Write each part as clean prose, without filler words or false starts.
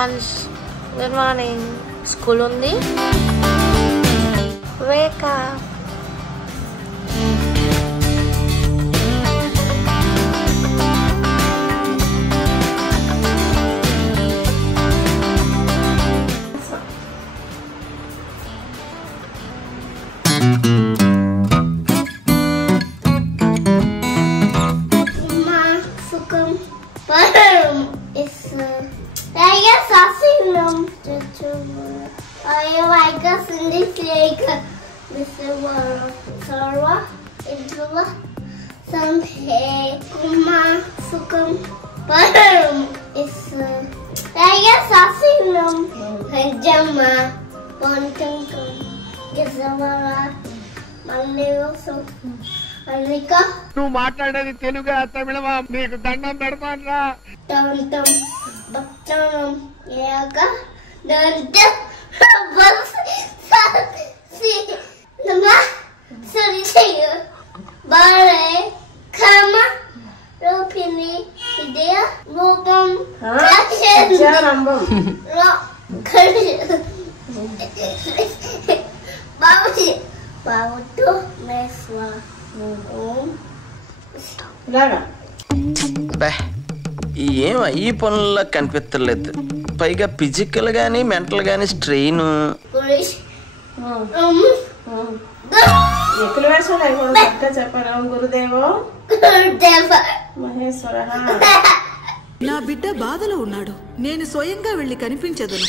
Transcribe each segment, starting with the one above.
Ions, good morning. School ఉంది. Wake up. నువ్వు మాట్లాడేది తెలుగు తమిళమా? నీకు దండం పెడతాన్రా. ఏం ఈ పనుల్లో కనిపించలేదు. పైగా ఫిజికల్ గానీ మెంటల్ గానీ స్ట్రెయిన్. చెప్పరా గురుదేవో మహేశ్వర. నా బిడ్డ బాధలో ఉన్నాడు. నేను స్వయంగా వెళ్ళి కనిపించదును.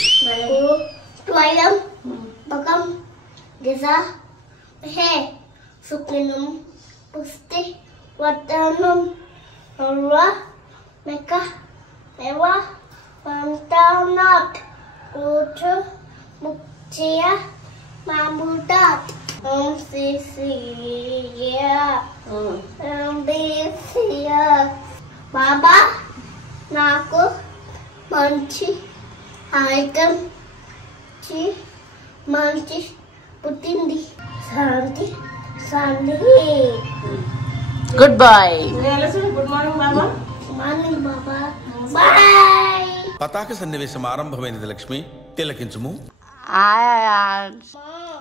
బాబా నాకు మంచి ఐటమ్ మంచి పుట్టింది. శాంతి శాంతి. Good boy. గుడ్ మార్నింగ్ బాబా. మార్నింగ్ బాబా. బాయ్. పతాక సన్నివేశం ఆరంభమైనది. లక్ష్మి తిలకించుము.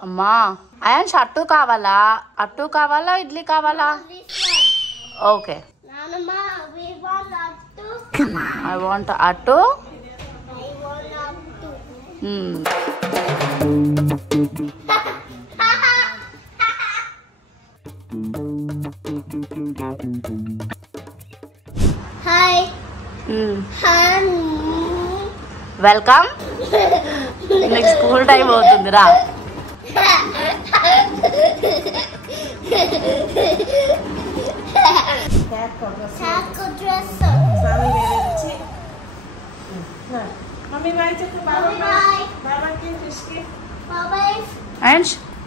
అమ్మా అయాన్స్, అట్టు కావాలా? అట్టు కావాలా ఇడ్లీ కావాలా? Okay. I want attu. Hi. Hi. Welcome. Next school time అవుతుంది రా.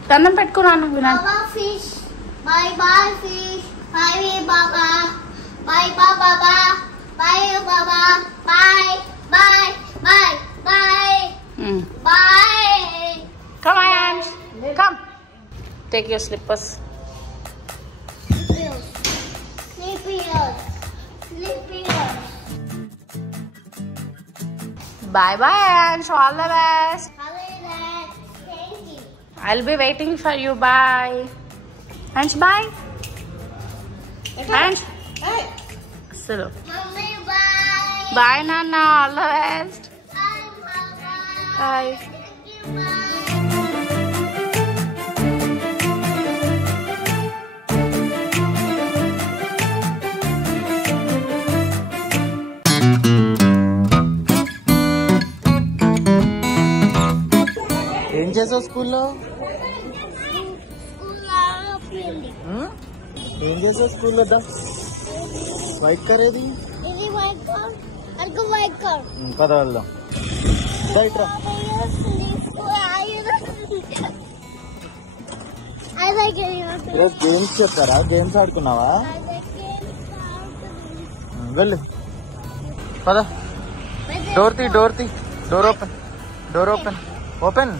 దండం పెట్టుకున్నాను. Fish bye bye. Fish bye బాబా. బాయ్ బాబా. బాయ్ బాబా. Bye bye bye bye bye. Come Ayans, come. Take your slippers. Bye bye Ayans, all the best. Thank you. I'll be waiting for you. Bye. Ayans, bye. Ayans. Hey. Silo. Mommy, bye. Bye Nana, all the best. Bye, Mama. Bye. Thank you, bye. ఏం చేసావు స్కూల్లో? ఏం చేసావు స్కూల్లో? White car ఏది? ఇది white car. అల్క white car. పద వెళ్దాం. ఈరోజు గేమ్స్ చెప్పారా? గేమ్స్ ఆడుకున్నావా? వెళ్ళు పద. డోర్ తీ. Door open. ఓపెన్.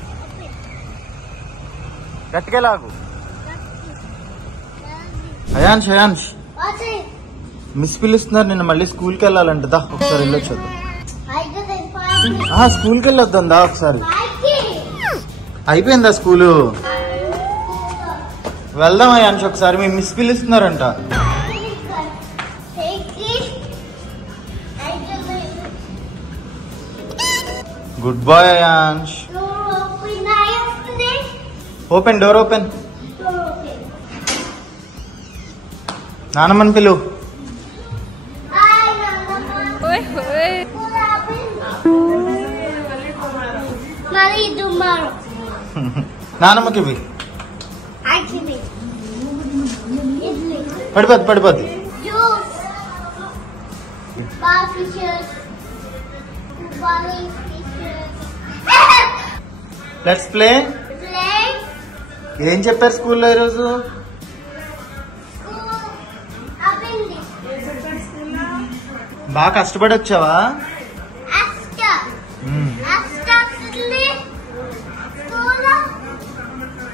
గట్టిగా లాగు. అయాన్ష్ మిస్ పిలుస్తున్నారు నిన్ను. మళ్ళీ స్కూల్కి వెళ్ళాలంటదా? ఒకసారి వెళ్ళొచ్చు. స్కూల్కి వెళ్ళొద్దా ఒకసారి? అయిపోయిందా స్కూలు? వెళ్దాం అయ్యాన్ష్ ఒకసారి, మీ మిస్ పిలుస్తున్నారంట. Good boy Ayansh. Open door open. నానమ్మని పిలువు. నానమ్మకి పడిపోద్ది. Let's play. ఏం చెప్పారు స్కూల్లో ఈరోజు? బాగా కష్టపడి వచ్చావా?